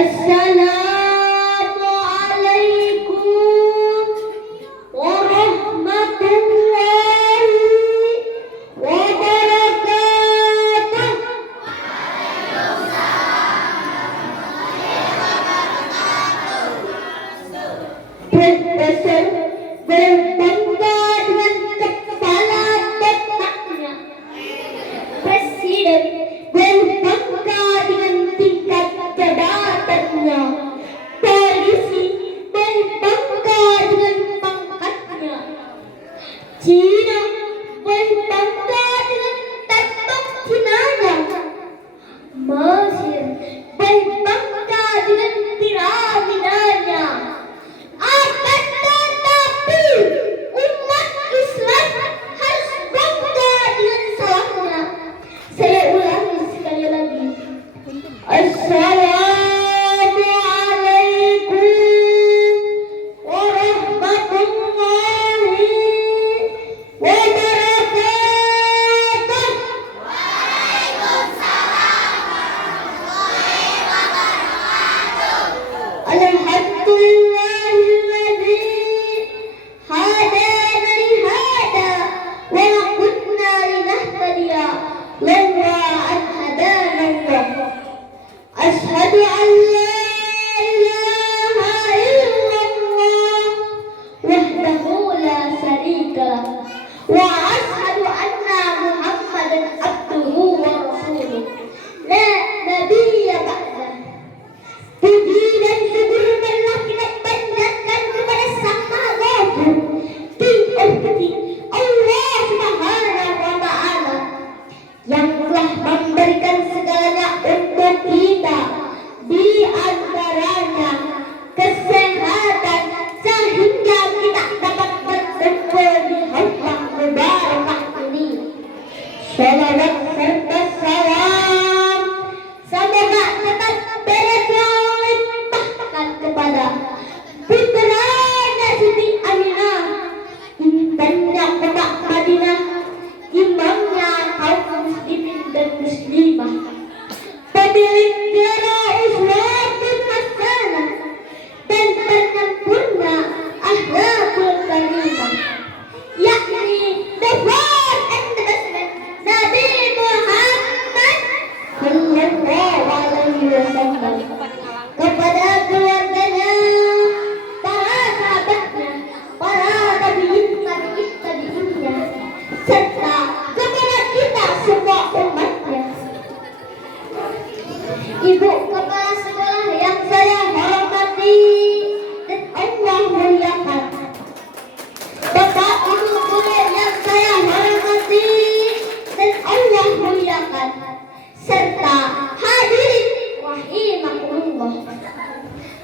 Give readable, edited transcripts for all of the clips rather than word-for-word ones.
Assalamualaikum warahmatullahi wabarakatuh. Profesor berbangga dengan kepala otaknya. Presiden berbangga dengan tingkat jabatannya. Polisi berbangga dengan pangkatnya. Cina berbangga dengan tembok Cinanya. Mesir berbangga dengan piramidanya. Akan tetapi umat Islam harus bangga dengan salahnya. Saya ulangi sekali lagi. Assalamualaikum warahmatullahi wabarakatuh. Alhamdulillahilladzi hadana li hada wa ma kunna linahtadiya laula an hadana Allah. Asyhadu an la ilaha illallah wahdahu la syarika lah wa asyhadu anna Muhammadan abduhu wa rasuluh la nabiyya ba'dah. Puji dan syukur marilah kita panjatkan kepada Sang Maha Ghafur, King of King, Allah Subhanahu wa Ta'ala, yang telah memberikan segalanya untuk kita, di antaranya kesehatan, sehingga kita dapat berkumpul di Haram Mubarakah ini. Salawat serta salam semoga tetap berlimpahkan kepada putranya Siti Aminah, intannya kota Madinah, imamnya kaum muslimin dan muslimah, pemilik tiara uswatun hasanah dan penyempurna akhlakul karimah, yakni the first and the best man, Nabi Muhammad sallallahu alaihi wasallam, kepada keluarganya, para sahabatnya, para tabi'in-tabi'innya, serta kepada kita semua umatnya. Ibu kepala sekolah yang saya hormati dan Allah muliakan, Bapak Ibu guru yang saya hormati dan Allah muliakan, serta hadirin rahimakumullah.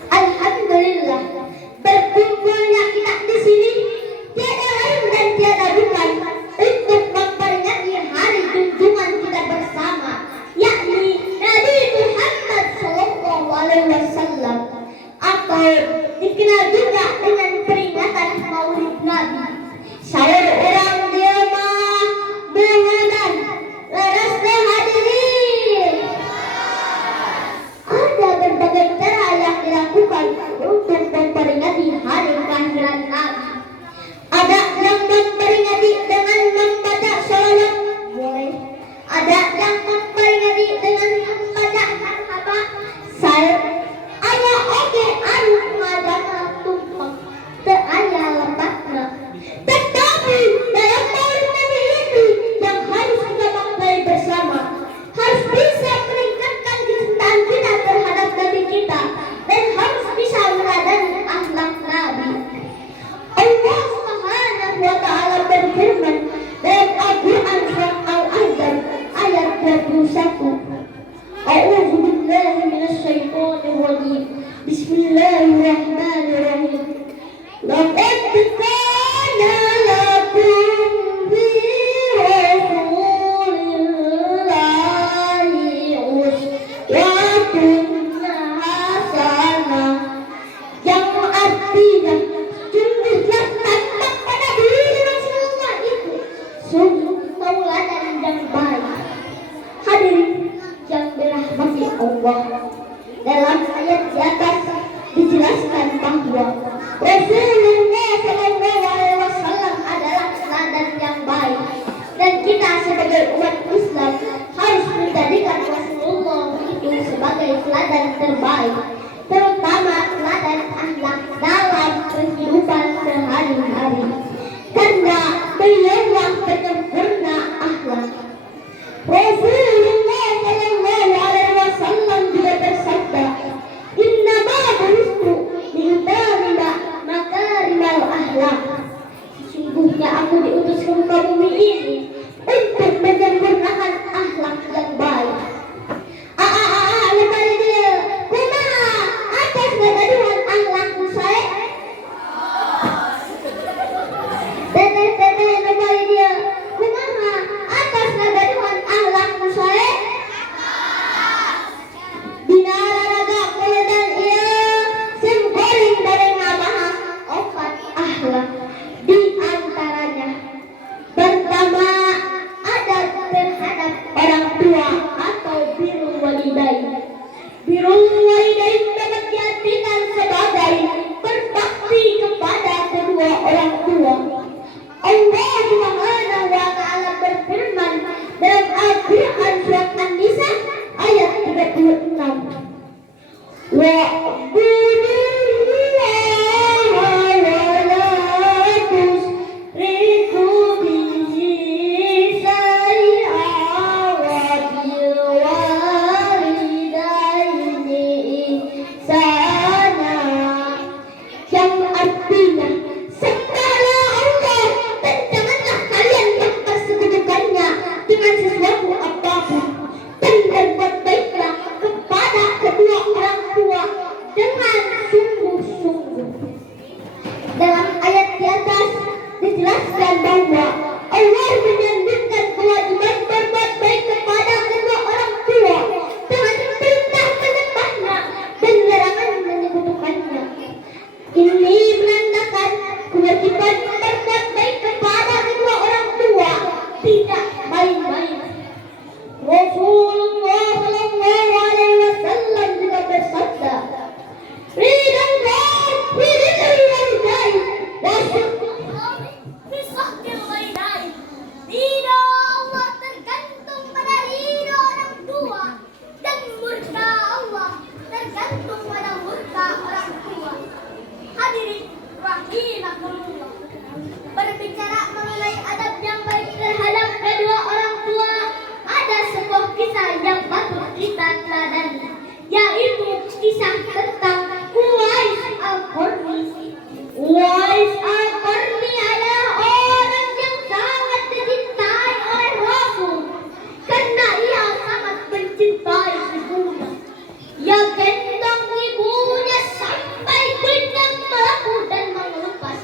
Alhamdulillah, berkumpulnya kita di sini tiada lain dan tiada bukan untuk memperingati hari junjungan kita bersama, yakni Nabi Muhammad sallallahu alaihi wasallam, atau dikenal juga dengan peringatan Maulid Nabi. Saya orang dia mah mengadan larasnya hadirin. Ada berbagai cara yang dilakukan untuk memperingati hari kelahiran Nabi. Ada yang memperingati dengan membaca sholawat, boleh. Ada yang memperingati dengan membaca marhaban, saya ayah oke anu ngadana tumpeng teu aya lepatna. Tetapi dalam Maulid Nabi ini yang harus kita maknai bersama, harus bisa meningkatkan kecintaan kita terhadap Nabi kita dan harus bisa meladani akhlak Nabi. Allah Subhanahu wa Ta'ala berfirman dalam Al-Quran surat Al-Ahzab ayat 21. A'udzu billahi minasyaitonir rajim. Bismillahirrahmanirrahim. Laqad kana lakum fi Rasulillahi uswatun hasanah, yang artinya sungguhlah tampak pada diri Rasulullah itu sungguh tauladan yang baik. Hadirin yang dirahmati Allah, Dalam ayat di atas dijelaskan bahwa Rasulullah SAW adalah teladan yang baik, dan kita sebagai umat Islam harus menjadikan Rasulullah itu sebagai teladan terbaik, terutama teladan akhlak dalam kehidupan sehari-hari, karena beliaulah penyempurna akhlak. Rasulullah SAW juga bersabda, "Innama bu'istu liutammima makarimal akhlak." Sesungguhnya aku diutus ke muka bumi ini untuk menyempurnakan akhlak yang baik. Lepas dia, kumaha atas kegaduhan akhlakku saya. Teteh lepas dia, kumaha atas kegaduhan akhlakku saya. Dinaraga kulidan ia simporing dari ngabahas opat akhlak. Di antaranya pertama, adab terhadap orang tua atau birrul walidain. Birrul walidain dapat diartikan sebagai berbakti kepada kedua orang tua. Allah Subhanahu wa ta'ala berfirman dalam Al-Quran surat An-Nisa ayat 36, yang artinya sembahlah Allah dan janganlah kalian mempersekutukannya dengan sesuatu apapun, dan berbuat baiklah kepada kedua orang tua dengan sungguh-sungguh. Dalam ayat di atas dijelaskan bahwa Allah menyanjungkan kewajiban berbuat baik kepada kedua orang tua dengan perintah menyembahnya dan larangan menyekutukannya. Ini menandakan kewajiban berbuat baik kepada kedua orang tua tidak main-main. Rasulullah SAW juga bersabda, "Ridallah ridal walidain wa Bisakil walidain." Ridho Allah tergantung pada ridho orang tua, dan murka Allah tergantung pada murka orang tua. Hadirin rahimakumullah, berbicara mengenai adab yang baik terhadap kedua orang tua, ada sebuah kisah yang patut kita teladani, yaitu kisah tentang Uwais Al-Qarni. Uwais Al-Qarni adalah orang yang sangat dicintai oleh Rasul karena ia sangat mencintai ibunya. Ia gendong ibunya sampai berenang melaku dan mengelupas.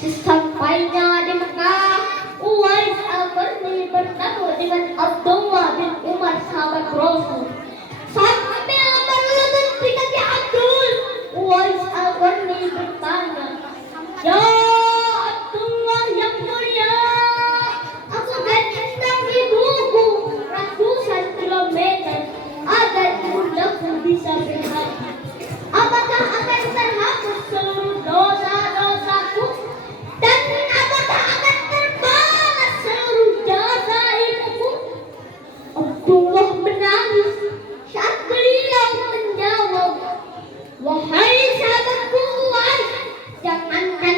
Sesampainya di Mekah, Uwais Al-Qarni bertemu dengan Abdullah bin Umar, sahabat Rasul. Sambil berlutut di kaki Abdul, Uwais Al-Qarni bertanya, "Ya Abdullah yang mulia, aku gendong ibuku ratusan kilometer agar ibundaku bisa berhaji. Apakah akan terhapus seluruh dosa-dosaku? Dan apakah akan terbalas seluruh jasa ibuku?" Abdullah menangis saat beliau menjawab, "Wahai sahabatku Uwais, jangankan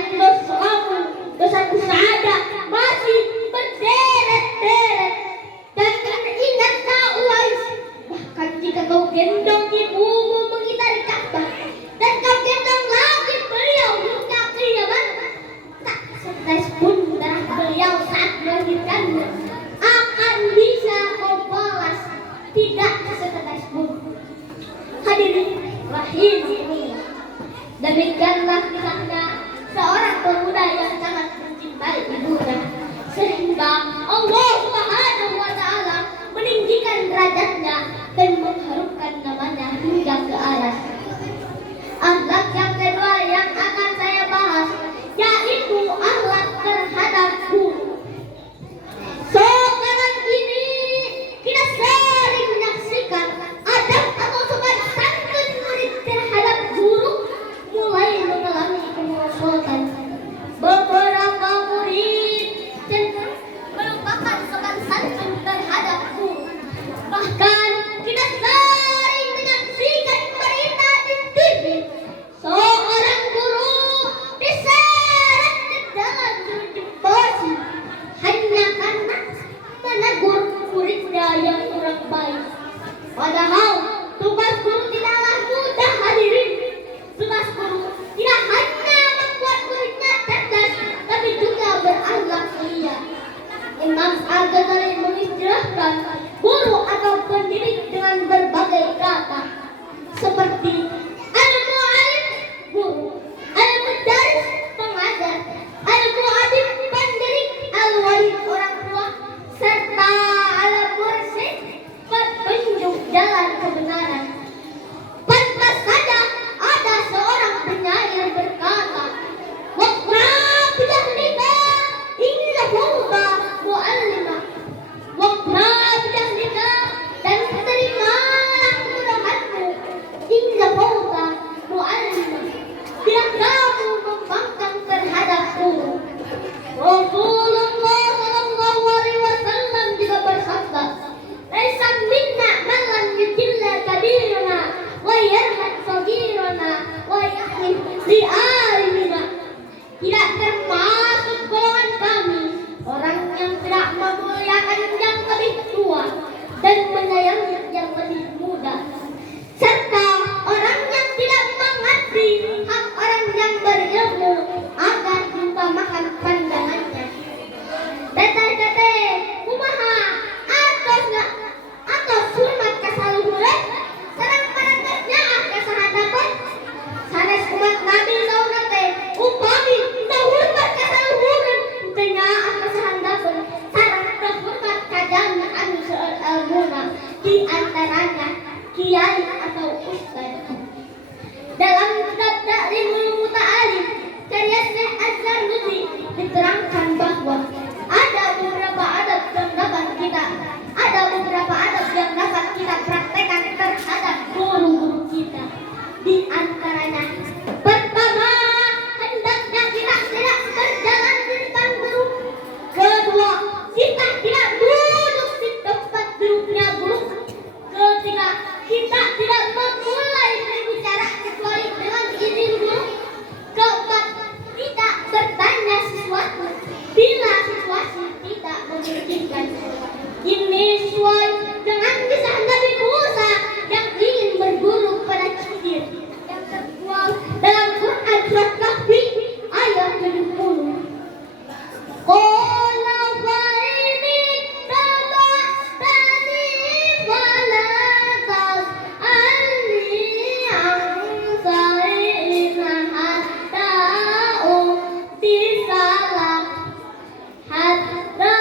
dosaku saja masih berderet-deret. Dan ingatlah Uwais, bahkan jika kau gendong ibumu mengitari Ka'bah, dan kau gendong lagi beliau hingga ke Yaman, tak setetes pun darah beliau saat melahirkannya akan bisa kau balas, tidak setetes pun." Hadirin rahimahumullah, demikianlah kisahnya seorang pemuda yang sangat mencintai ibunya, sehingga Allah Subhanahu wa ta'ala meninggikan derajatnya dan mengharumkan namanya hingga ke aras. Akhlak yang kedua yang akan saya bahas yaitu akhlak terhadap guru. Sekarang ini kita sering menyaksikan adab atau sopan santun di antaranya. Pertama, hendaknya kita tidak berjalan di depan guru. Kedua, kita tidak duduk di tempat duduknya guru. Ketiga, kita tidak memulai berbicara kecuali dengan izin guru. Keempat, tidak bertanya sesuatu bila situasi tidak memungkinkan. Ini sesuai dengan kisah Nabi Musa yang ingin berguru pada Khidir yang tertuang dalam Quran surat Kahfi ayat 70. Qala fa ini taba'tani fala tas'alni an shay'in hatta uhdisalak hatta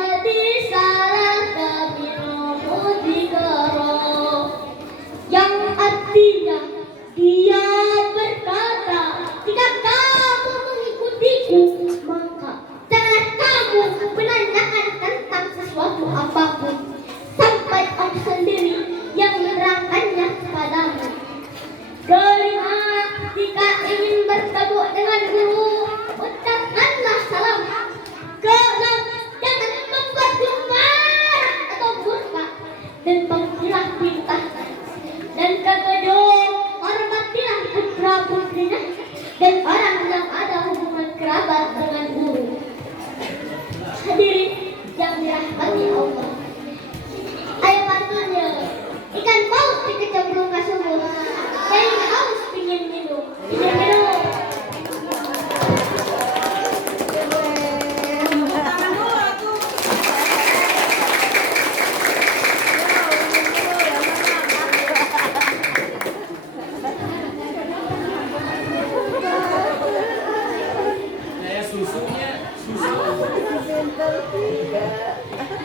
uhdisalaka minhu dzikra, yang artinya dia berkata, jika kamu mengikutiku maka jangan kamu menanyakan tentang sesuatu apapun sampai aku sendiri yang menerangkannya kepadamu. Kelima, jika ingin bertemu dengan guru, ucapkanlah salam. Keenam, jangan membuat guru marah atau murka dan panggillah perintah. Dan ketujuh, hormatilah putra putrinya dan orang yang ada hubungan kerabat dengan guru. Hadirin yang dirahmati Allah, ayo bantunya ikan paus dikecemplung ke sumur. Saya haus pingin minum. Ingin minum.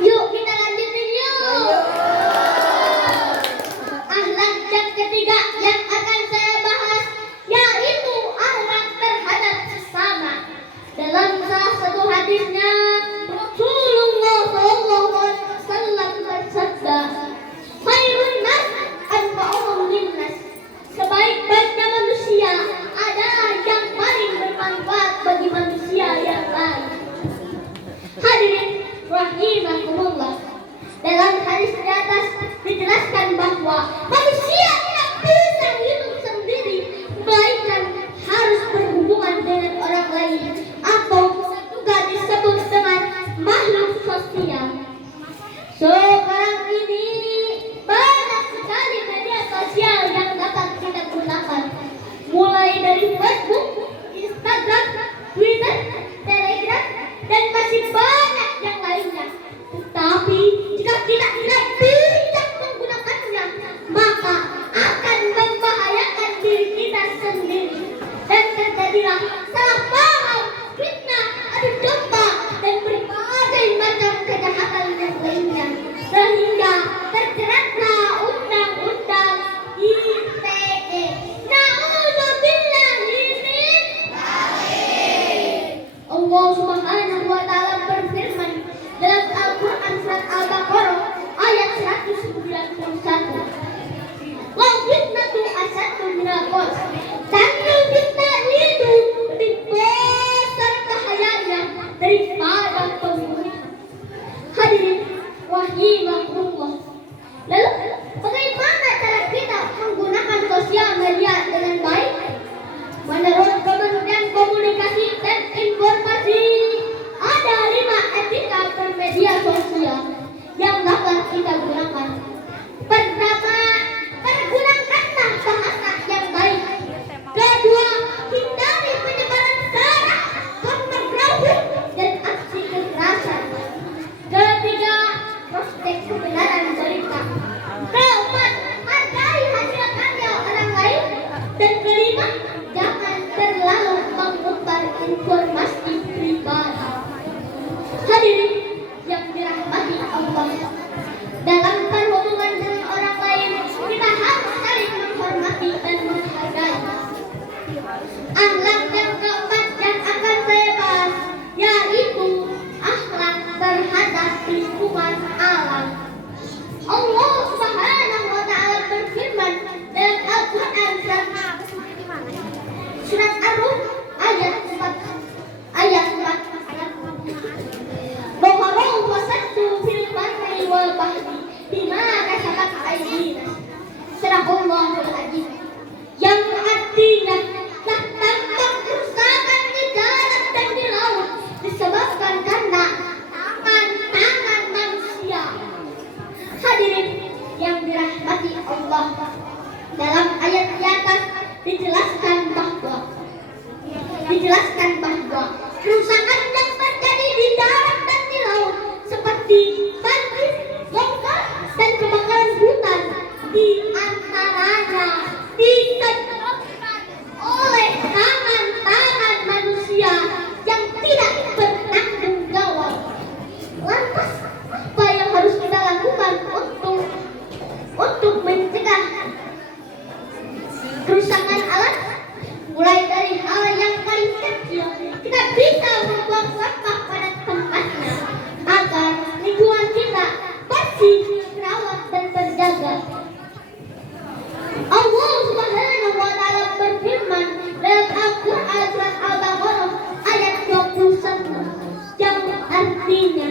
Yuk kita lanjutin yuk. Akhlak yang ketiga yang akan saya bahas yaitu akhlak terhadap sesama. Dalam salah satu hadisnya Rasulullah SAW bersabda, "Khairun nas anfa'uhum linnas." Sebaik-baiknya manusia adalah yang paling bermanfaat bagi manusia yang lain. Hadirin rahimakumullah, dalam hadis di atas dijelaskan bahwa manusia tidak bisa hidup sendiri, melainkan harus berhubungan dengan orang lain atau juga disebut dengan makhluk sosial. Sekarang ini banyak sekali media sosial yang dapat kita gunakan, mulai dari Facebook, Instagram, Twitter, Telegram, dan masih banyak yang lainnya. Tetapi jika kita tidak bijak menggunakannya, maka akan membahayakan diri kita sendiri dan terjadilah salah paham, fitnah, adu domba, dan berbagai macam kejahatan yang lainnya, sehingga terjeratlah undang-undang ITE. Na'udzubillah min Allah Subhanahu wa taala berfirman dalam Al-Qur'an surat Al-Baqarah ayat 191. Wa fitnatu asyaddu minal qatl. Dan fitnah itu lebih besar bahayanya daripada pembunuhan. Hadirin rahimakumullah. Lalu bagaimana cara kita menggunakan sosial media dengan baik? Menurut Kementerian Komunikasi dan Informasi, ada 5 etika bermedia sosial yang dapat kita gunakan. Pertama, pergunakanlah bahasa yang baik. Kedua, hindari penyebaran sara, pornografi, dan aksi kekerasan. Ketiga, cross-check kebenaran berita. Keempat, hargai hasil karya orang lain. Dan kelima, jangan terlalu mengumbar informasi pribadi. Hadirin yang dirahmati Allah, dalam berhubungan dengan orang lain kita harus saling menghormati dan menghargai. Akhlak yang keempat yang akan saya bahas yaitu akhlak terhadap lingkungan alam. Allah Subhanahu wa taala berfirman dalam Al-Qur'an Sadaqallahul Azim, yang artinya tak tampak kerusakan di darat dan di laut disebabkan karena tangan manusia. Hadirin yang dirahmati Allah, dalam ayat di atas dijelaskan bahwa kerusakan yang terjadi di darat dan di laut seperti banjir, longsor, dan kebakaran hutan di antaranya disebabkan oleh tangan manusia yang tidak bertanggung jawab. Lantas apa yang harus kita lakukan untuk mencegah kerusakan alam? Mulai dari hal yang paling kecil, kita bisa membuang sampah pada tempatnya agar lingkungan kita bersih, terawat, dan terjaga. Allah Subhanahu wa Ta'ala berfirman dalam Al-Quran surat Al-Baqarah ayat 21 yang artinya,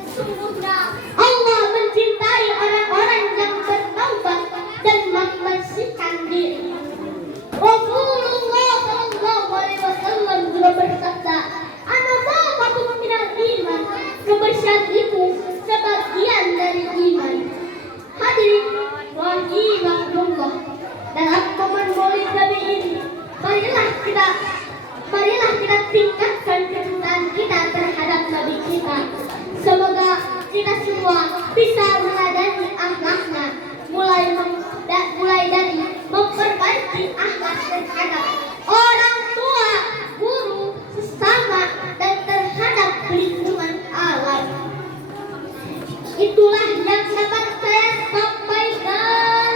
sesungguhnya Allah mencintai orang-orang yang bertaubat dan membersihkan diri. Rasulullah Shallallahu Alaihi Wasallam juga bersabda, "An-nadhafatu minal iman." Kebersihan itu sebagian dari iman. Hadirin rahimakumullah, dalam momen Maulid Nabi ini, marilah kita tingkatkan kecintaan kita terhadap Nabi kita. Semoga kita semua bisa meladani akhlaknya, mulai dari memperbaiki akhlak terhadap orang tua, guru, sesama, dan terhadap lingkungan alam. Itulah yang dapat saya sampaikan.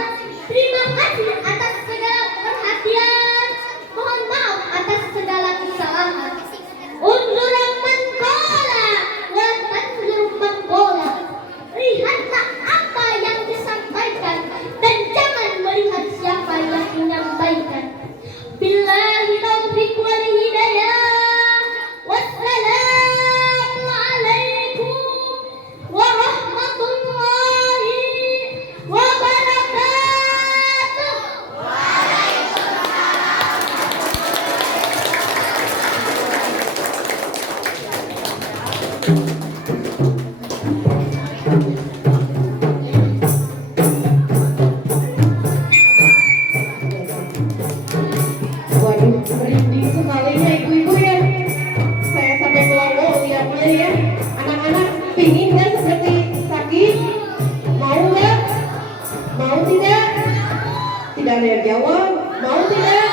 Terima kasih atas segala perhatian. Mohon maaf atas segala kesalahan. Unzur man qala wa tanzur man qala. Lihatlah apa yang disampaikan dan jangan melihat siapa yang menyampaikan. Billahi taufiq wal hidayah. Wassalamu alaikum warahmatullahi wabarakatuh. Waduh, merinding sekali ya ibu-ibu ya. Saya sampai melongo lihatnya ya. Anak-anak pingin nggak seperti sakit? Mau nggak? Mau tidak? Tidak ada yang jawab. Mau tidak?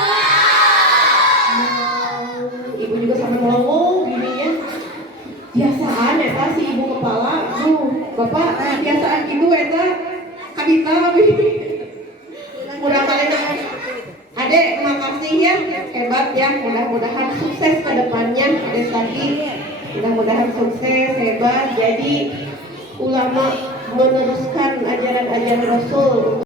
Mau. Ibu juga sampai melongo gini ya. Biasaan eta si ibu kepala. Bapak biasaan gitu eta. Kadita mudah-mudahan Adek, makasih ya, hebat ya. Mudah-mudahan sukses ke depannya, Adek Saki. Mudah-mudahan sukses, hebat. Jadi ulama meneruskan ajaran-ajaran Rasul.